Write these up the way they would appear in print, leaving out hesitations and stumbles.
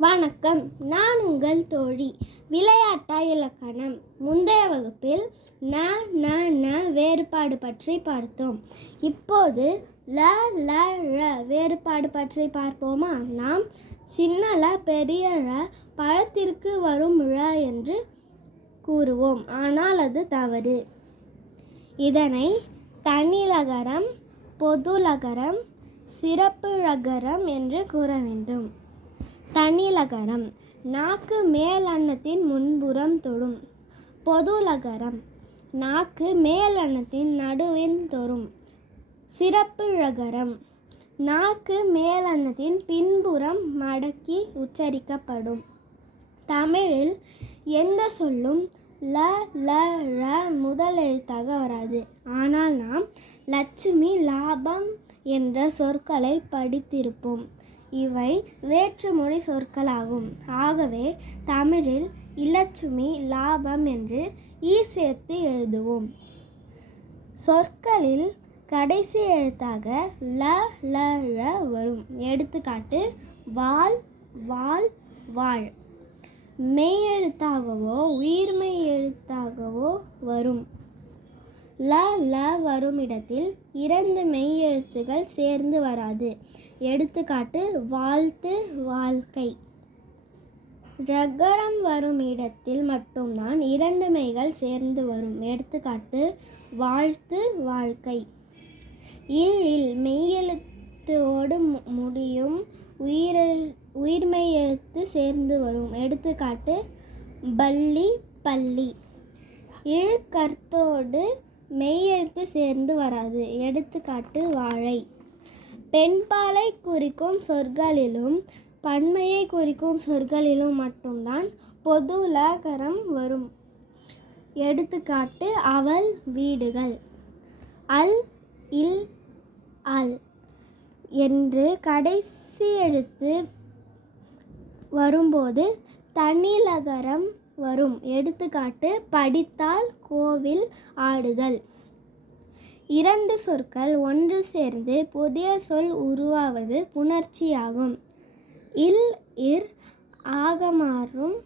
வணக்கம், நான் உங்கள் தோழி. விளையாட்டா இலக்கணம். முந்தைய வகுப்பில் ந ந ந வேறுபாடு பற்றி பார்த்தோம். இப்போது ல ல ழ வேறுபாடு பற்றி பார்ப்போமா? நாம் சின்ன ல பெரிய ழ பழத்திற்கு வரும் ழ என்று கூறுவோம். ஆனால் அது தவறு. இதனை தனிலகரம், பொதுலகரம், சிறப்பு லகரம் என்று கூற வேண்டும். தனிலகரம் நாக்கு மேல் அன்னத்தின் முன்புறம் தொடும். பொதுலகரம் நாக்கு மேல் அன்னத்தின் நடுவின் தொடும். சிறப்பு லகரம் நாக்கு மேல் அன்னத்தின் பின்புறம் மடக்கி உச்சரிக்கப்படும். தமிழில் எந்த சொல்லும் ல ல ழ முதல் எழுத்தாக வராது. ஆனால் நாம் லட்சுமி, லாபம் என்ற சொற்களை படித்திருப்போம். இவை வேற்றுமொழி சொற்களாகும். ஆகவே தமிழில் இலட்சுமி, லாபம் என்று ஈ சேர்த்து எழுதுவோம். சொற்களில் கடைசி எழுத்தாக ல ல ழ வரும். எடுத்துக்காட்டு வாள், வாள், வாழ். மெய்யெழுத்தாகவோ உயிர்மெய் எழுத்தாகவோ வரும். ல ல வரும் இடத்தில் 2 மெய் எழுத்துகள் சேர்ந்து வராது. எடுத்துக்காட்டு வாழ்த்து, வாழ்க்கை. ரகரம் வரும் இடத்தில் மட்டும்தான் 2 மெய்கள் சேர்ந்து வரும். எடுத்துக்காட்டு வாழ்த்து, வாழ்க்கை. இல் மெய்யெழுத்தோடு முடியும் உயிர்மெய் எழுத்து சேர்ந்து வரும். எடுத்துக்காட்டு பள்ளி, பள்ளி. கர்த்தோடு மெய்யெழுத்து சேர்ந்து வராது. எடுத்துக்காட்டு வாழை. பெண்பாலை குறிக்கும் சொற்களிலும் பன்மையை குறிக்கும் சொற்களிலும் மட்டும்தான் பொது லகரம் வரும். எடுத்துக்காட்டு அவள், வீடுகள். அல், இல், அல் என்று கடைசி எழுத்து வரும்போது தனிலகரம் வரும். எடுத்துக்காட்டு படித்தால், கோவில், ஆடுதல். 2 சொற்கள் ஒன்று சேர்ந்து புதிய சொல் உருவாவது புணர்ச்சியாகும். இல், இர் ஆக மாறும்.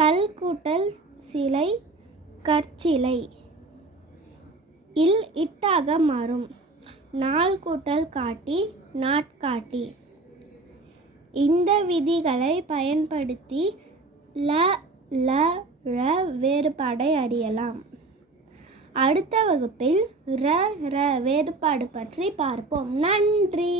கல் கூட்டல் சிலை, கற்சிலை. இல் இட்டாக மாறும். நாள் கூட்டல் காட்டி, நாட்காட்டி. இந்த விதிகளை பயன்படுத்தி ல ல ழ வேறுபாடை அறியலாம். அடுத்த வகுப்பில் ர ர வேறுபாடு பற்றி பார்ப்போம். நன்றி.